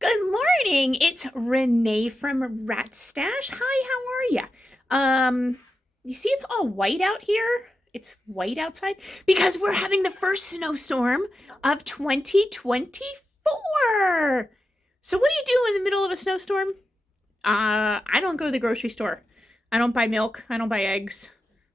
Good morning. It's Renee from Rat Stash. Hi, how are you? You see it's all white out here? It's white outside because we're having the first snowstorm of 2024. So what do you do in the middle of a snowstorm? I don't go to the grocery store. I don't buy milk. I don't buy eggs.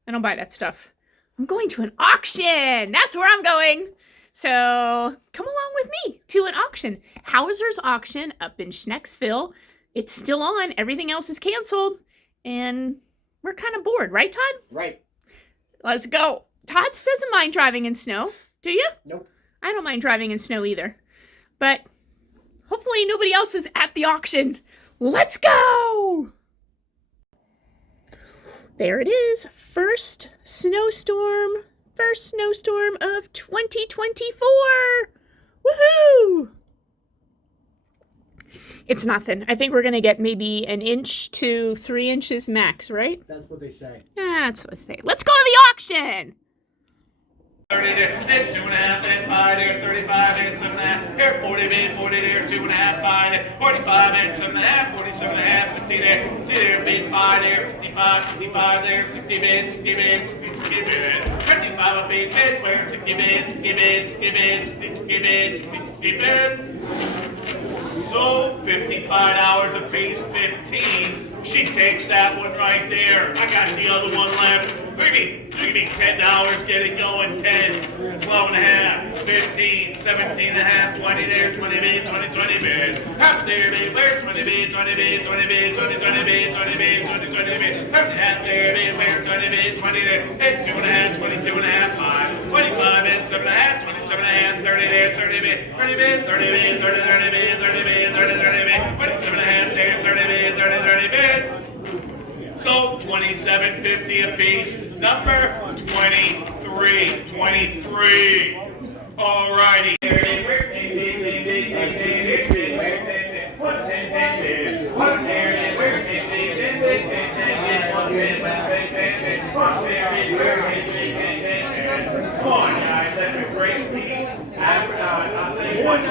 I don't buy that stuff. I'm going to an auction. That's where I'm going. So come along with me to an auction. Hauser's auction up in Schnecksville. It's still on. Everything else is canceled. And we're kind of bored, right, Todd? Right. Let's go. Todd doesn't mind driving in snow. Do you? Nope. I don't mind driving in snow either. But hopefully nobody else is at the auction. Let's go! There it is. First snowstorm of 2024. Woohoo! It's nothing. I think we're going to get maybe an inch to 3 inches max, right? That's what they say. That's what they say. Let's go to the auction! 30 there, and 2.5, and 5 there, 35 there, 7.5, here, 40 there, 40 there, 2.5, 5 there, 45 there, 7.5, 47.5, 50 there, 50 there, bid 5 there, 55, 55 there, 60 bid, 60 bid, 60 bid, 55 a bid, bid, where 60 bid, 60 bid, 60 bid, 60 bid, 60 bid. So $55 a piece, 15. She takes that one right there. I got the other one left. Give me $10, get it going, 10, 12 and a half, 15, 17 and a half, 20 there, 20 bid, 20, 20 bid. Half there, bid, where 20 bid, 20 bid, 20 bid, 20, 20 bid, 20 bid, 20, 20 bid. Half there, bid, where 20 bid, 20 there, and 2 and a half, 22 and a half, 5, 25 and 7 and a half, 27 and a half, 30 bid, 30 bid, 30 bid, 30 bid, 30, 30 bid, 30 bid, 30, 30 bid, 27 and a half there, 30 bid, 30, 30 bid. So $27.50 a piece. Number 23. 23. All righty. Come on, guys. That's a great piece. I'll tell you what.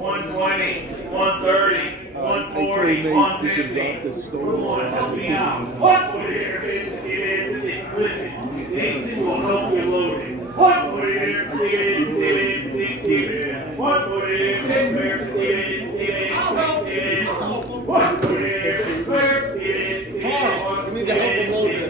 One 120, 130, 140, 150. Come on, help me out. What for here? Listen, this will help you load it. What for here? What for here? What for here? You need to help them load this.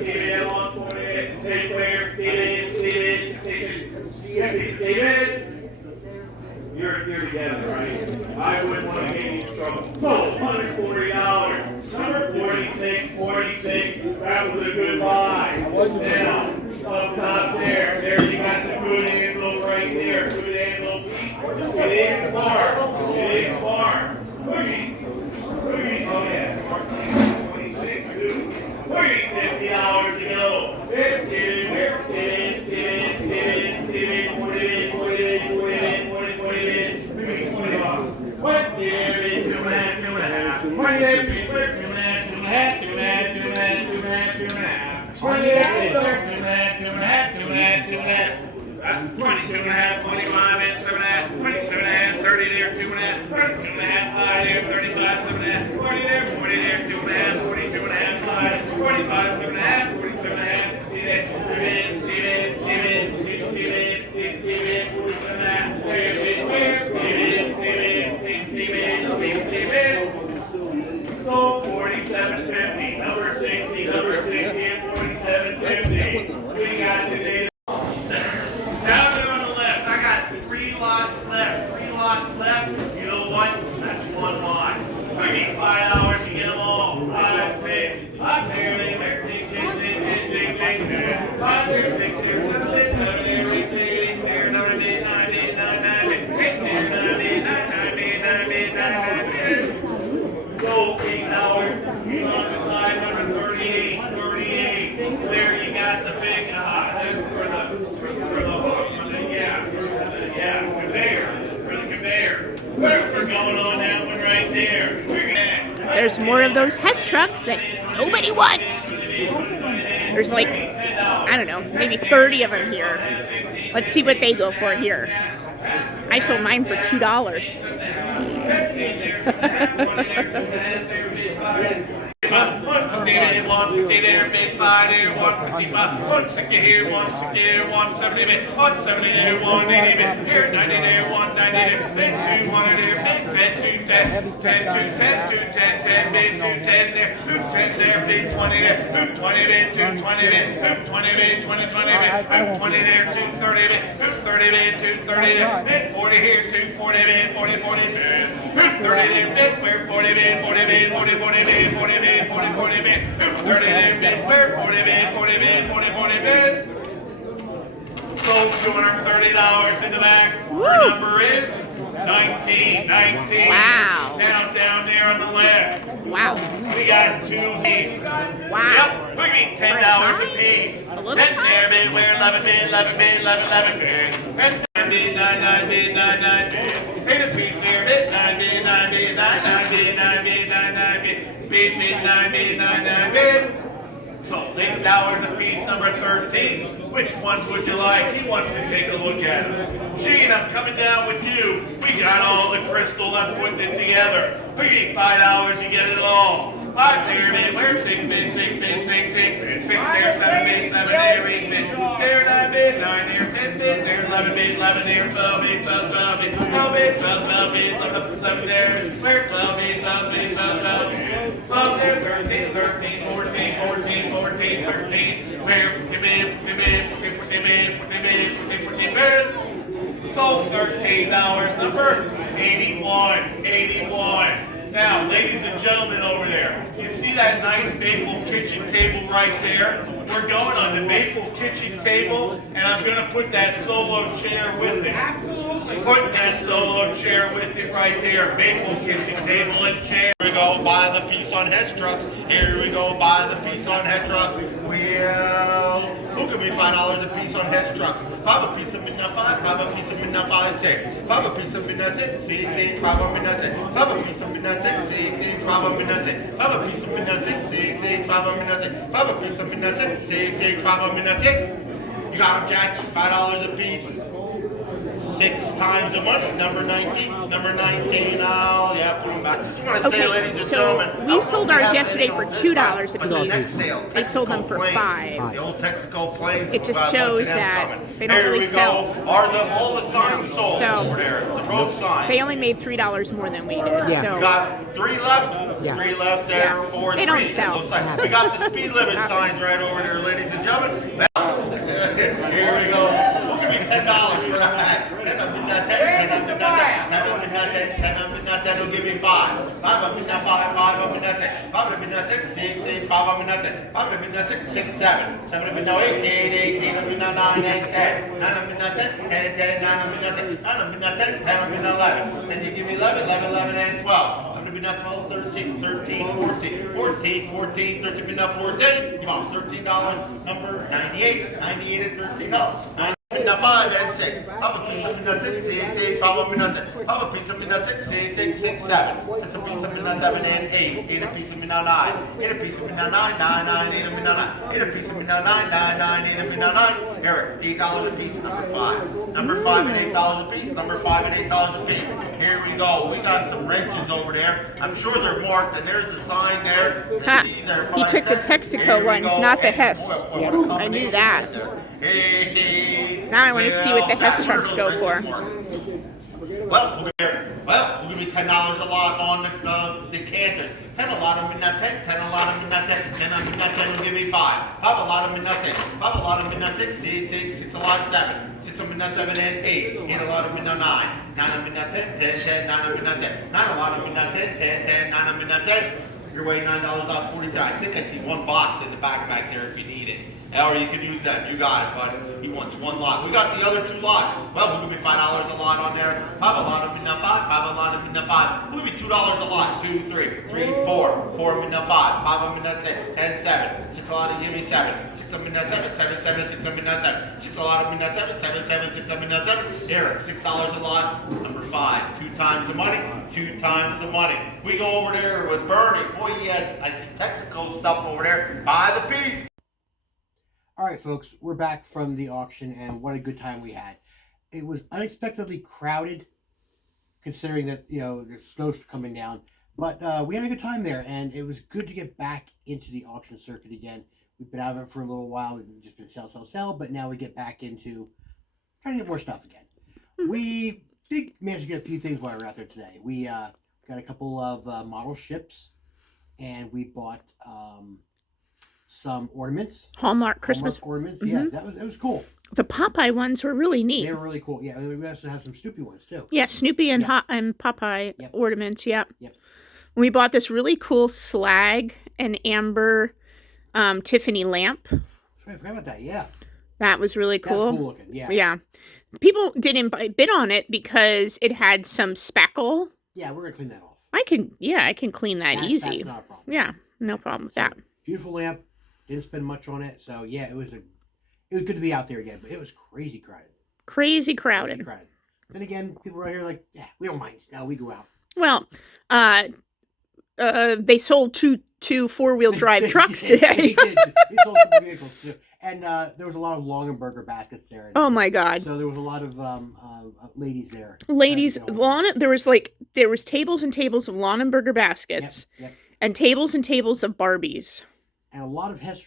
You're together, right? I wouldn't want to get you in trouble. So, $140. Number 46, 46. That was a good buy. Now, up top there you got the food envelope right there. Food envelope. It is far. It is far. Boogie. Oh, yeah. 26, too. Boogie, $50 to go. 50. What year is 2.5? 20 years, 2.5. 22.5, 25 and 7.5, 27.5, 30 there, 2.5, 32.5, 5 there, 35, 7.5, 40 there, 40 there, 2.5, 42.5, 5, 45, 7.5, 47.5, 50 there, 50, so 47.50, number 60, and 47.50. We got today. Down there on the left, I got 3 lots left. You know what? That's 1 lot. I need $5 to get them all. 5, 6. Up there, they there. 6, 6, 6, 6, 6, 6. 5 there, 6 there, 7 there, 7 there, 8 there, 8 there, 9 there, 9 there, 9 there, 8 there, 9 there, 9 there, 9 there, 9 there. So $8. He's on the side, number 38. there's more of those Hess trucks that nobody wants. There's like, I don't know, maybe 30 of them here. Let's see what they go for here. I sold mine for $2. 150 there, big 5 there, 155, 160 here, 160 there, 170 there, 170 there, 180 there, here, 90 there, 190 there, big 200 there, big 10, 210, 10, 210, 210, 10, big 210 there, 210 there, big 20 there, 220 there, 220 there, 220 there, 20 there, 220 there, 230 there, 230 there, 230 there, big 40 here, 240 there, 40, 40 there, 230 there, big 40 there, 40 there, 40, 40 there, 40 there, 40, 40 bid, 30 bid, where 40 bid, 40 bid, 40, 40 bid. Sold $230 in the back. Woo! Our number is 19. Wow. Down there on the left. Wow. We got 2 leads. Wow. Yep, we're getting $10 a piece. A little 10 sign? there, bid, where 11 bid, 11 bid, 11 bid. And 9 bid, 9 bid, 9 bid. 8 a piece there, bid, 9 bid, 9 bid, 9 bid, 9 bid, 9 bid. Bid, 9 bid. So $8 a piece, number 13. Which ones would you like? He wants to take a look at them. Gene, I'm coming down with you. We got all the crystal. I'm putting it together. We get $5, you get it all. 5 there, bid, where 6 bid, 6 bid, 6 bid, 6 there, 7 bid, 7 there, 8 bid, there, 9 bid, 9 there, 10 bid, there, 11 bid, 11 there, 12 bid, 12 bid, 12 bid, 12 bid, 11 there, where 12 bid, 12 bid, 12 bid, 12 there, 13, 13, 14, 14, 14, 13, where 50 bid, 50 bid, 50 bid, 50 bid, 50 bid. Sold $13, number 81. Now, ladies and gentlemen over there, you see that nice maple kitchen table right there? We're going on the maple kitchen table, and I'm going to put that solo chair with it. Absolutely. Put that solo chair with it right there. Maple kitchen table and chair. Here we go, buy the piece on Hess trucks. Here we go, buy the piece on Hess trucks. Well, who give me $5 a piece on Hess trucks? 5 a piece of midnight 5, 5 a piece of midnight 5, 6. 5 a piece of midnight 6, 6, 5 a midnight 6. 5 a piece of midnight 6, 6, 5 a midnight 6. 5 a piece of midnight 6, 6, 5 a midnight 6. 5 a piece of midnight 6, 6, 5 a midnight 6. You got them, Jack, $5 a piece. 6 times the money, number 19. Number 19, oh, yeah, put them back. Just want to say, ladies and gentlemen. We sold ours yesterday for $2 But the a next piece. sale, They sold them for Texaco $5. planes, the old Texaco planes. It just about shows months and that coming. they don't Here really we sell. go. Are all the signs sold So, over there? The road signs. They only made $3 more than we did. Yeah. So We got 3 left. Yeah. 3 left there. Yeah. 4, They 3. don't sell. Looks like we got the speed limit happens. signs right over there, ladies and gentlemen. Here we go. We'll give you $10 for that. 10 up in that 10. 10 up in that 10. 10 up in that 10. 10 up in that 10 will give you 5. 5 up in that 5. 5 up in that 6. 5 up in that 6. 6, 6. 5 up in that 6. 5 up in that 6. 6, 7. 7 up in that 8. 8, 8 up in that 9. 8, 10. 9 up in that 10. 10, 10. 9 up in that 10. 9 up in that 10. 10 up in that 11. Then you give me 11. 11, 11, and 12. I'm going to be not 12, 13, 13, 14, 14, 14, 13, be not 14. Come on, $13, number 98. 98 is $13. Now 5 and 6. Have a piece of midnight 6, 6, 6, 5 of midnight 6. Have a piece of midnight 6, 6, 6, 6, 7. 6 a piece of midnight 7 and 8. 8 a piece of midnight 9. 8 a piece of midnight 9, 9, 9, 8 a midnight 9. 8 a piece of midnight 9, 9, 9, 8 a midnight 9. Eric, $8 a piece, number 5. Number 5 and $8 a piece, number 5 and $8 a piece. Here we go. We got some wrenches over there. I'm sure they're marked, and there's the sign there. Ha. These are He took the Texaco ones, not the Hess. I knew that. Hey, Now I want to see what the Hess trucks go for. Well, we'll give you $10 a lot on the decanters. 10 a lot of them in that 10. 10 a lot of them in that 10. 10 of them in that 10 will give me 5. 5 a lot of them in that 6. 5 a lot of them in that 6. 6, 6, 6 a lot 7. 6 of them in that 7 and 8. 8 a lot of them in that 9. 9 of them in that 10. 10, 10, 9 of them in that 10. 9 a lot of them in that 10. 10, 10, 9 of them in that 10. You're weighing $9 off 40. I think I see one box in the back there if you need it. Or you can use that. You got it, but he wants one lot. We got the other 2 lots. Well, we'll give you $5 a lot on there. 5 a lot of them in that 5. 5 a lot of them in that 5. We'll give you $2 a lot. 2, 3, 3, 4. 4 of them in that 5. 5 of them in that 6. 10, 7. 6 a lot of give me 7. 6 Six a lot of midnight seven, 6 Eric, $6 a lot. Number 5, 2 times the money, 2 times the money. We go over there with Bernie. Boy, he has, I see Texaco stuff over there. Buy the piece. All right, folks, we're back from the auction, and what a good time we had. It was unexpectedly crowded, considering that, there's snow coming down. But we had a good time there, and it was good to get back into the auction circuit again. We've been out of it for a little while. We've just been sell, but now we get back into trying to get more stuff again. We did manage to get a few things while we were out there today. We got a couple of model ships, and we bought some ornaments. Hallmark Christmas ornaments. Yeah, that was cool. The Popeye ones were really neat. They were really cool. Yeah, we also have some Snoopy ones too. Yeah, Snoopy and and Popeye ornaments. Yeah. Yep. We bought this really cool slag and amber Tiffany lamp. I forgot about that. Yeah. That was really cool. That's cool looking. Yeah. Yeah. People didn't bid on it because it had some spackle. Yeah, we're gonna clean that off. I can clean that easy. That's not a problem. Yeah, no problem with that. Beautiful lamp. Didn't spend much on it, so yeah, it was good to be out there again. But it was crazy crowded. Crazy crowded. Then again, people around here are like, yeah, we don't mind. No, we go out. Well, they sold two 4-wheel drive trucks today. They sold some vehicles too. And there was a lot of Longenberger baskets there. Oh my God! So there was a lot of ladies there. There was tables and tables of Longenberger baskets, and tables and tables of Barbies, and a lot of Hess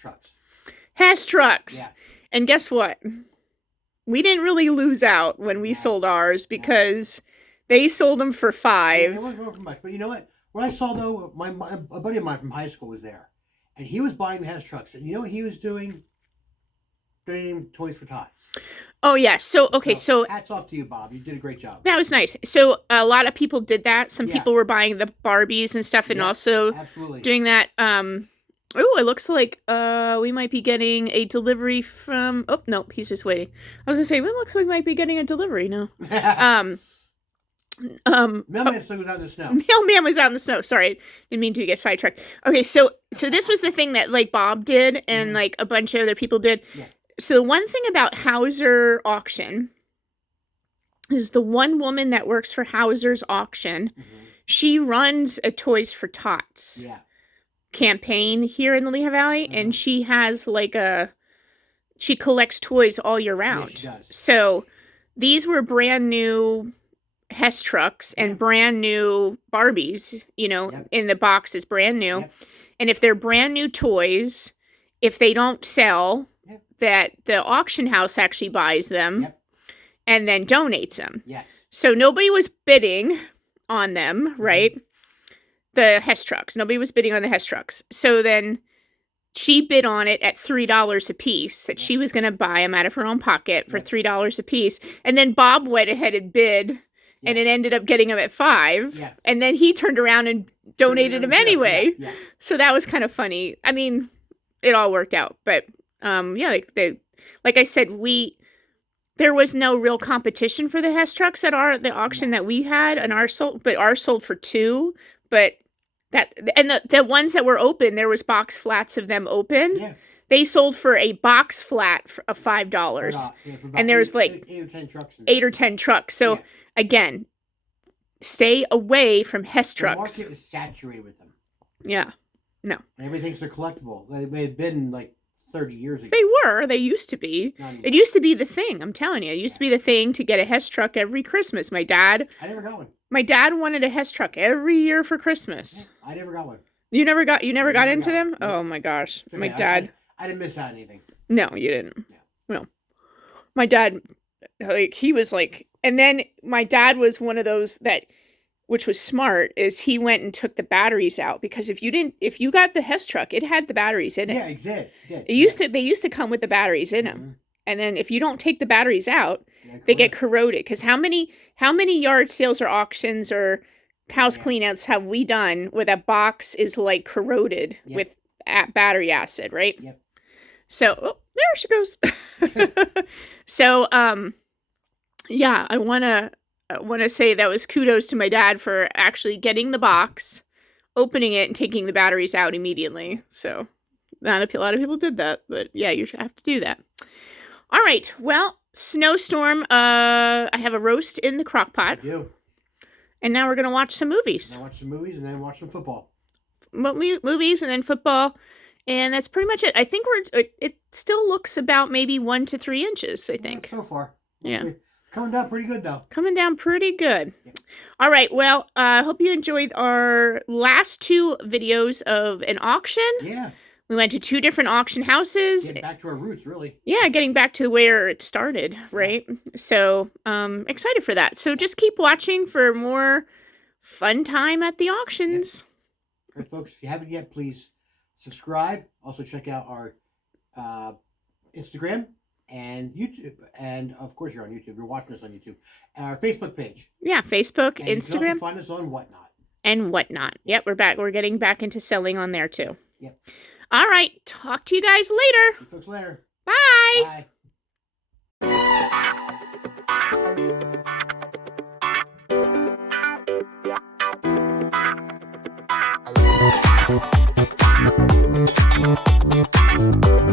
trucks. Yeah. And guess what? We didn't really lose out when we sold ours because they sold them for $5. Yeah, they weren't going for much, but you know what? What I saw though, a buddy of mine from high school was there, and he was buying the Hess trucks, and you know what he was doing? Donating toys for tots. Oh yeah. So hats off to you, Bob. You did a great job. That was nice. So a lot of people did that. Some people were buying the Barbies and stuff, and also doing that. Oh, it looks like we might be getting a delivery from. Oh no, he's just waiting. I was gonna say, well, it looks like we might be getting a delivery now. Mailman still was out in the snow. Mailman was out in the snow. Sorry, didn't mean to get sidetracked. Okay, so this was the thing that like Bob did and like a bunch of other people did. Yeah. So the one thing about Hauser Auction is the one woman that works for Hauser's Auction. She runs a Toys for Tots campaign here in the Lehigh Valley, and she has like she collects toys all year round. Yeah, she does. So these were brand new Hess trucks and brand new Barbies, in the box is brand new. Yep. And if they're brand new toys, if they don't sell, that the auction house actually buys them and then donates them. Yes. So nobody was bidding on them, right? The Hess trucks. Nobody was bidding on the Hess trucks. So then she bid on it at $3 a piece, that she was going to buy them out of her own pocket for $3 a piece. And then Bob went ahead and bid, and it ended up getting them at $5. Yeah. And then he turned around and donated them anyway. Yeah. So that was kind of funny. I mean, it all worked out. But like I said, there was no real competition for the Hess trucks at the auction that we had, and ours sold for $2. But the ones that were open, there was box flats of them open. Yeah. They sold for a box flat of $5, and there's like 8 or 10 trucks. 8 or 10 trucks. So again, stay away from Hess trucks. The market is saturated with them. Yeah, no. Everything's collectible. They had been like 30 years ago. They used to be. It used to be the thing. I'm telling you, it used to be the thing to get a Hess truck every Christmas. I never got one. My dad wanted a Hess truck every year for Christmas. Yeah, I never got one. You never got into them? No. Oh my gosh, okay, my dad. I didn't miss out on anything. No, you didn't. No. My dad, he was like, and then my dad was one of those that, which was smart, is he went and took the batteries out, because if you got the Hess truck, it had the batteries in it. Yeah, it did. They used to come with the batteries in them. And then if you don't take the batteries out, they get corroded. Because how many yard sales or auctions or house cleanouts have we done where that box is like corroded with battery acid, right? Yep. So there she goes. So I want to say that was kudos to my dad for actually getting the box, opening it, and taking the batteries out immediately. So Not a lot of people did that, but yeah, you should have to do that. All right. Well, snowstorm. I have a roast in the crock pot. I do. And now we're going to watch some movies. Now watch some movies and then watch some football. Movies and then football. And that's pretty much it. I think it still looks about maybe 1 to 3 inches, I think. So far. Yeah. See. Coming down pretty good, though. Coming down pretty good. Yeah. All right. Well, I hope you enjoyed our last 2 videos of an auction. Yeah. We went to 2 different auction houses. Getting back to our roots, really. Yeah, getting back to where it started, right? So, excited for that. So just keep watching for more fun time at the auctions. All right, folks, if you haven't yet, please subscribe. Also check out our Instagram and YouTube. And, of course, you're on YouTube. You're watching us on YouTube. And our Facebook page. Yeah, Facebook, And Instagram. You can also find us on Whatnot. And Whatnot. Yep, we're back. We're getting back into selling on there, too. Yep. All right. Talk to you guys later. See you folks later. Bye. Bye.